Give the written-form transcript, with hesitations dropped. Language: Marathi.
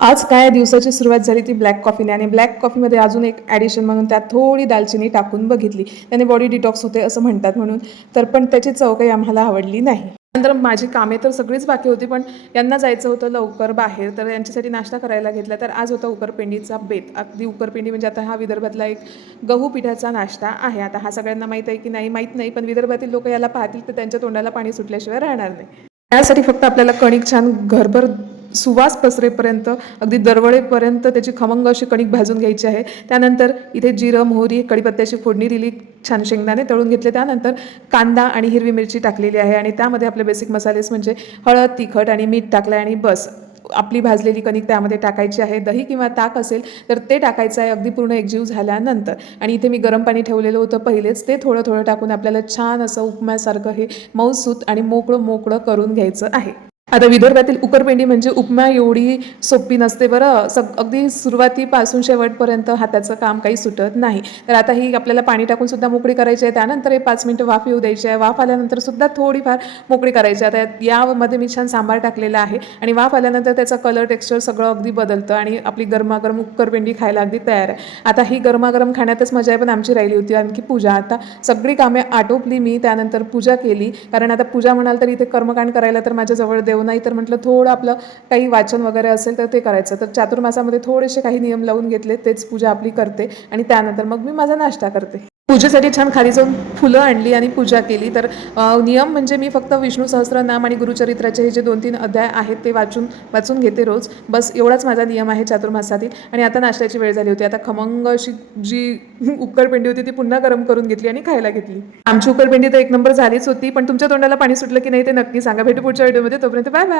आज काय दिवसाची सुरुवात झाली ती ब्लॅक कॉफीने आणि ब्लॅक कॉफीमध्ये अजून एक ॲडिशन म्हणून त्यात थोडी दालचिनी टाकून बघितली. त्याने बॉडी डिटॉक्स होते असं म्हणतात म्हणून. तर पण त्याची चव काही आम्हाला आवडली नाही. नंतर माझी कामे तर सगळीच बाकी होती, पण यांना जायचं होतं लवकर बाहेर, तर यांच्यासाठी नाश्ता करायला घेतला. तर आज होता उकरपेंडीचा बेत. अगदी उकरपेंडी म्हणजे आता हा विदर्भातला एक गहू पिठाचा नाश्ता आहे. आता हा सगळ्यांना माहीत आहे की नाही माहीत नाही, पण विदर्भातील लोक याला पाहतील तर त्यांच्या तोंडाला पाणी सुटल्याशिवाय राहणार नाही. त्यासाठी फक्त आपल्याला कणिक छान घरभर सुवास पसरेपर्यंत, अगदी दरवळेपर्यंत त्याची खमंग अशी कणिक भाजून घ्यायची आहे. त्यानंतर इथे जिरं, मोहरी, कढीपत्त्याची फोडणी दिली, छान शेंगदाणे तळून घेतले. त्यानंतर कांदा आणि हिरवी मिरची टाकलेली आहे आणि त्यामध्ये आपले बेसिक मसालेस म्हणजे हळद, तिखट आणि मीठ टाकलं आणि बस. आपली भाजलेली कणिक त्यामध्ये टाकायची आहे. दही किंवा ताक असेल तर ते टाकायचं आहे अगदी पूर्ण एकजीव झाल्यानंतर. आणि इथे मी गरम पाणी ठेवलेलं होतं पहिलेच, ते थोडं थोडं टाकून आपल्याला छान असं उपम्यासारखं हे मऊसूत आणि मोकळं मोकळं करून घ्यायचं आहे. आता विदर्भातील उकरपेंडी म्हणजे उपमा एवढी सोपी नसते बरं. अगदी सुरुवातीपासून शेवटपर्यंत हाताचं काम काही सुटत नाही. तर आता ही आपल्याला पाणी टाकून सुद्धा मोकळी करायची आहे. त्यानंतर हे 5 मिनिटं वाफ येऊ द्यायची आहे. वाफ आल्यानंतर सुद्धा थोडीफार मोकळी करायची आहे. आता यामध्ये मी छान सांबार टाकलेला आहे आणि वाफ आल्यानंतर त्याचा कलर, टेक्स्चर सगळं अगदी बदलतं आणि आपली गरमागरम उकरपेंडी खायला अगदी तयार आहे. आता ही गरमागरम खाण्यातच मजा आहे, पण आमची राहिली होती आणखी पूजा. आता सगळी कामे आटोपली मी, त्यानंतर पूजा केली. कारण आता पूजा म्हणाल तर इथे कर्मकांड करायला तर माझ्याजवळ देव नाही, तर म्हटलं थोडं आपलं काही वाचन वगैरे असेल तर ते करायचं. तर चातुर्मासामध्ये थोडेसे काही नियम लावून घेतले, तेच पूजा आपली करते आणि त्यानंतर मग मी माझा नाश्ता करते. पूजेसाठी छान खाली जाऊन फुलं आणली आणि पूजा केली. तर नियम म्हणजे मी फक्त विष्णू सहस्त्रनाम आणि गुरुचरित्राचे हे जे 2-3 अध्याय आहेत ते वाचून घेते रोज. बस एवढाच माझा नियम आहे चातुर्मासातील. आणि आता नाश्त्याची वेळ झाली होती. आता खमंग अशी जी उकरपेंडी होती ती पुन्हा गरम करून घेतली आणि खायला घेतली. आमची उकरपेंडी तर एक नंबर झालीच होती, पण तुमच्या तोंडाला पाणी सुटलं की नाही ते नक्की सांगा. भेटू पुढच्या व्हिडिओमध्ये. तोपर्यंत बाय बाय.